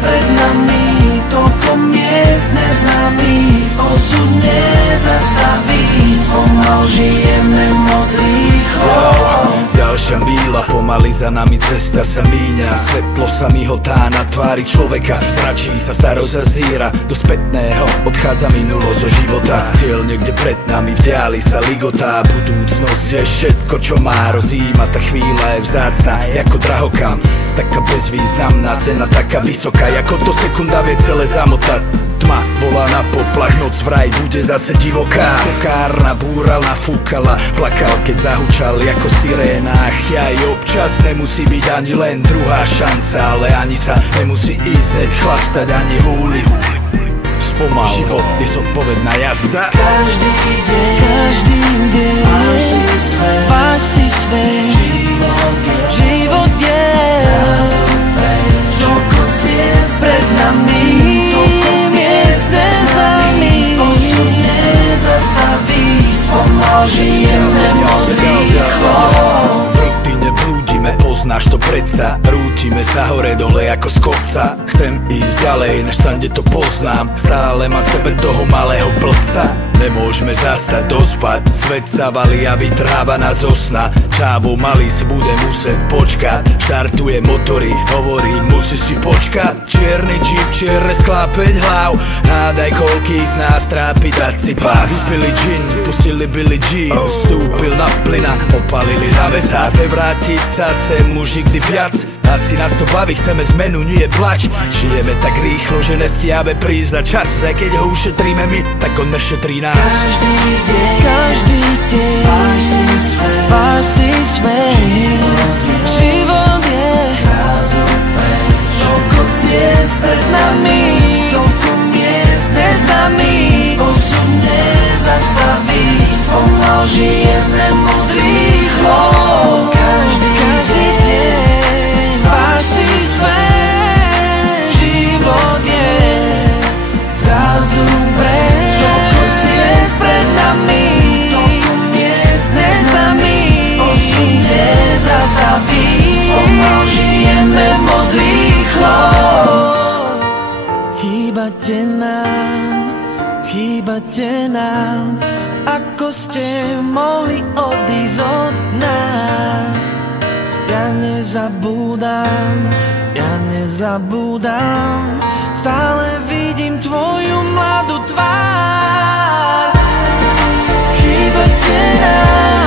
pred nami, toľko miest neznámych, osud nezastaví, spomal žijeme moc rýchlo. Ďalšia míľa, pomaly za nami cesta sa míňa, svetlo sa mihotá na tvári človeka, zračí sa, starosť zazíra, do spätného odchádza minulosť zo života. Cieľ niekde pred nami, v diali sa ligotá, budúcnosť je všetko, čo má, rozjíma, tá chvíľa je vzácna, ako drahokam, taká bezvýznamná cena, taká vysoká, ako to sekunda vie celé zamotať. Tma volá na poplach, noc vraj bude zase divoká. Skokárna búrala, fúkala, plakal, keď zahučal ako siréna. Aj občas nemusí byť ani len druhá šanca, ale ani sa nemusí ísť hneď chlastať, ani húliť. Spomal, život je zodpovedná jazda. Každý deň váš si svet, život je zrazu preč, toľko ciest pred nami, toľko miest neznámych, osud nezastaví, spomal žijeme moc rýchlo. V rutine blúdime, poznáš to predsa, rútime sa hore dole ako z kopca. Chcem ísť ďalej, než tam, kde to poznám, stále mám sebe toho malého blbca. Nemôžeme zastať, dospať, svet sa valí a vytráva nás zo sna. Čávo malý si bude musieť počkať, štartuje motory, hovorí musíš si počkať. Čierny džíp, čierne skla 5 hlav, hádaj koľký z nás trápi dať si pás. Vypili džin, pustili Billie Jean, vstúpil na plyna, opalili na vesás. Nevrátiť sa sem už nikdy viac, asi nás to baví, chceme zmenu, nie plač. Žijeme tak rýchlo, že nestiame prísť na čas, a keď ho ušetríme my, tak on nešetrí nás. Každý deň váš si svet, život je zrazu preč, toľko ciest pred nami, toľko miest neznámych, osud nezastaví, spomal žijeme moc rýchlo. Každý deň váš si svet, život je zrazu preč, toľko ciest pred nami, toľko miest neznámych, osud nezastaví, spomal žijeme moc rýchlo. Chýbate nám, ako ste mohli odísť od nás. Ja nezabúdam, stále vidím tvoju mladú tvár. Chýbate nám.